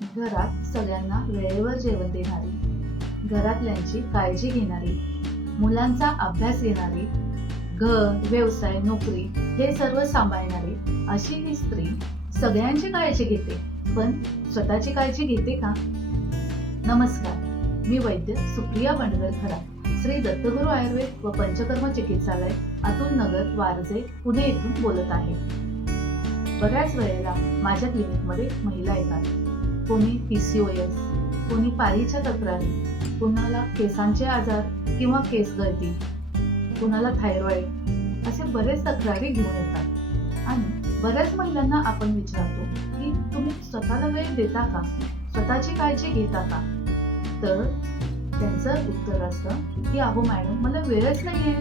घरात सगळ्यांना वेळेवर जेवण देणारी, घरातल्यांची काळजी घेणारी, मुलांचा अभ्यास घेणारी, घर, व्यवसाय, नोकरी हे सर्व सांभाळणारी अशी ही स्त्री सगळ्यांची काळजी घेते, पण स्वतःची काळजी घेते का? नमस्कार, मी वैद्य सुप्रिया बंडगर खरात, श्री दत्तगुरु आयुर्वेद व पंचकर्म चिकित्सालय, अतुल नगर, वारजे, पुणे येथून बोलत आहे. बऱ्याच वेळेला माझ्या क्लिनिकमध्ये महिला येतात. कोणी PCOS, कोणी पाळीच्या तक्रारी, कुणाला केसांचे आजार किंवा केस गळती, कुणाला थायरॉइड, असे बरेच तक्रारी घेऊन येतात. आणि बऱ्याच महिलांना आपण विचारतो की तुम्ही स्वतःला वेळ देता का, स्वतःची काळजी घेता का? तर त्यांचं उत्तर असतं की अहो मॅडम, मला वेळच नाहीये.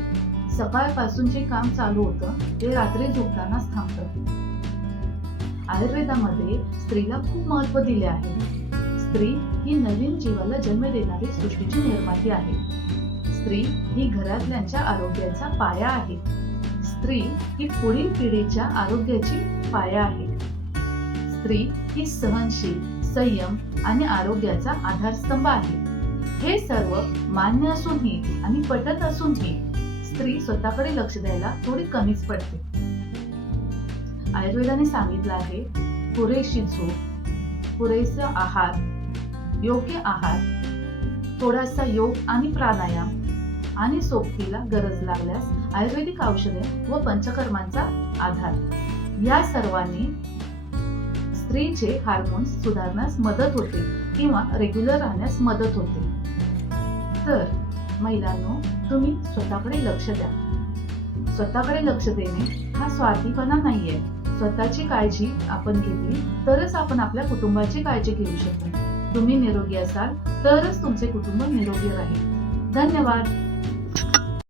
सकाळपासून जे काम चालू होतं ते रात्री झोपतानाच थांबतं. आयुर्वेदामध्ये स्त्रीला खूप महत्त्व दिले आहे. स्त्री ही नवीन जीवाला जन्म देणारी सृष्टीची निर्माती आहे. स्त्री ही घरातल्यांच्या आरोग्याचा पाया आहे. स्त्री ही पुढील पिढीच्या आरोग्याची पाया आहे. स्त्री ही सहनशील, संयम आणि आरोग्याचा आधारस्तंभ आहे. हे सर्व मान्य असूनही आणि पटत असूनही स्त्री स्वतःकडे लक्ष द्यायला थोडी कमीच पडते. आयुर्वेदाने सांगितलं आहे, पुरेशी झोप, पुरेसा आहार, योग्य आहार, थोडासा योग आणि प्राणायाम आणि सोबतीला गरज लागल्यास आयुर्वेदिक औषधे व पंचकर्मांचा आधार, या सर्वांनी स्त्रीचे हार्मोन्स सुधारण्यास मदत होते किंवा रेग्युलर राहण्यास मदत होते. तर महिलांनो, तुम्ही स्वतःकडे लक्ष द्या. स्वतःकडे लक्ष देणे हा स्वार्थीपणा नाहीये. स्वतःची काळजी आपण घेतली तरच आपण आपल्या कुटुंबाची काळजी घेऊ शकतो. तुम्ही निरोगी असाल तरच तुमचे कुटुंब निरोगी राहील. धन्यवाद.